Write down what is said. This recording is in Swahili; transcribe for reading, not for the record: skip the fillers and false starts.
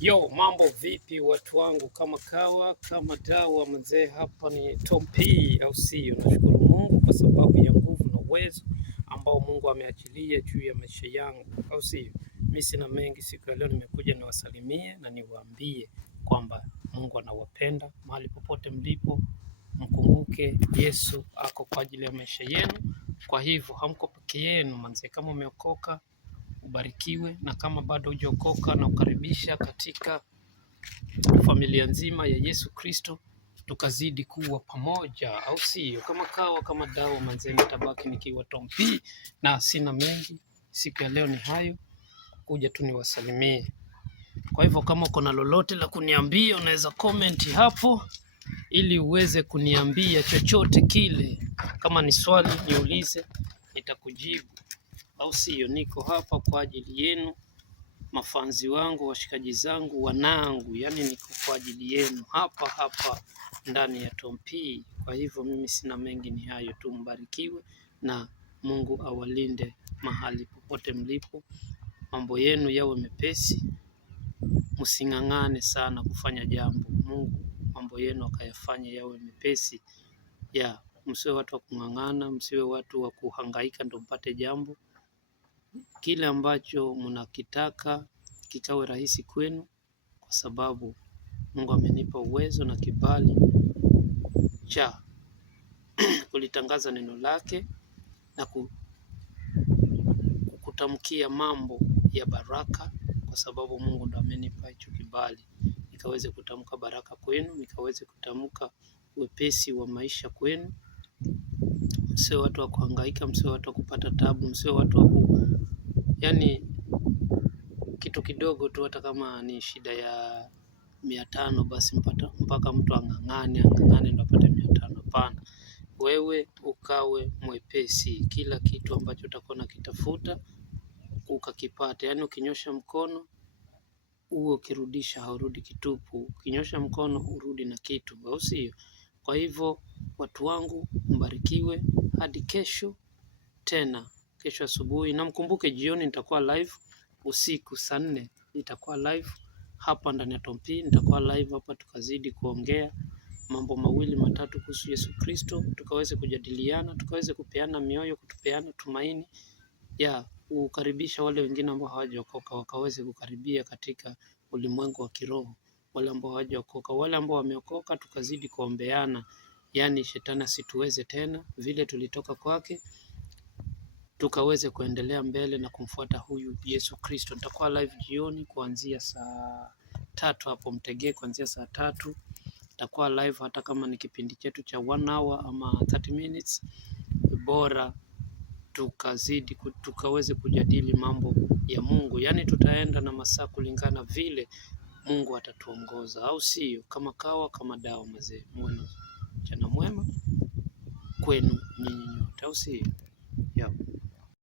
Yo, mambo vipi watu wangu, kama kawa kama dawa mzee, hapa ni Tom P, au sio? Nashukuru Mungu kwa sababu ya nguvu na uwezo ambao Mungu ameachilia juu ya maisha yangu, au sio? Mimi sina mengi siku ya leo, nimekuja niwasalimie na niwaambie kwamba Mungu anawapenda mahali popote mlipo. Mkumbuke Yesu ako kwa ajili ya maisha yenu, kwa hivyo hamko peke yenu mzee. Kama umeokoka ubarikiwe, na kama bado hujaokoka na ukaribisha katika familia nzima ya Yesu Kristo, tukazidi kuwa pamoja, au sio? Kama kawa kama dawa manze, nitabaki nikiwa Tom P na sina mengi siku ya leo, ni hayo kuja tu niwasalimie. Kwa hivyo kama uko na lolote la kuniambia, unaweza comment hapo ili uweze kuniambia chochote kile. Kama ni swali niulize, nitakujibu, au sio? Niko hapa kwa ajili yenu, mafanzi wangu, washikaji zangu, wanangu, yani niko kwa ajili yenu hapa ndani ya Tom P. Kwa hivyo mimi sina mengi, ni hayo tu. Mbarikiwe na Mungu awalinde mahali popote mlipo, mambo yenu yawe mepesi, msing'ang'ane sana kufanya jambo. Mungu mambo yenu akayafanya yawe mepesi. Msiwe watu wa kung'ang'ana, msiwe watu wa kuhangaika ndio mpate jambo. Kile ambacho mnakitaka kikawe rahisi kwenu, kwa sababu Mungu amenipa uwezo na kibali cha kulitangaza neno lake na kutamkia mambo ya baraka, kwa sababu Mungu ndo amenipa hicho kibali, nikaweze kutamka baraka kwenu, nikaweze kutamka wepesi wa maisha kwenu. Msiwe watu wa kuhangaika, msiwe watu wa kupata tabu, msiwe watu wa yani kitu kidogo tu, hata kama ni shida ya 500 basi mpaka mtu ang'ang'ane ndo apate 500. Hapana, wewe ukawe mwepesi, kila kitu ambacho utakuwa kitafuta ukakipata. Yani ukinyosha mkono uwe ukirudisha haurudi kitupu, ukinyosha mkono urudi na kitu, au sio? Kwa hivyo watu wangu, mbarikiwe hadi kesho tena, kesho asubuhi. Na mkumbuke jioni nitakuwa live, usiku saa 4 nitakuwa live hapa ndani ya Tom P. Nitakuwa live hapa, tukazidi kuongea mambo mawili matatu kuhusu Yesu Kristo, tukaweze kujadiliana, tukaweze kupeana mioyo, kutupeana tumaini kukaribisha wale wengine ambao hawajaokoka wakaweze kukaribia katika ulimwengu wa kiroho. Wale ambao hawajaokoka, wale ambao wameokoka, tukazidi kuombeana, yani shetani asituweze tena, vile tulitoka kwake tukaweze kuendelea mbele na kumfuata huyu Yesu Kristo. Nitakuwa live jioni kuanzia saa 3 hapo, mtegee kuanzia saa 3 nitakuwa live, hata kama ni kipindi chetu cha 1 hour ama 30 minutes, bora tukaweze kujadili mambo ya Mungu. Yani tutaenda na masaa kulingana vile Mungu atatuongoza, au sio? Kama kawa kama dawa mzee, muone mchana mwema kwenu nyinyi nyote, au sio?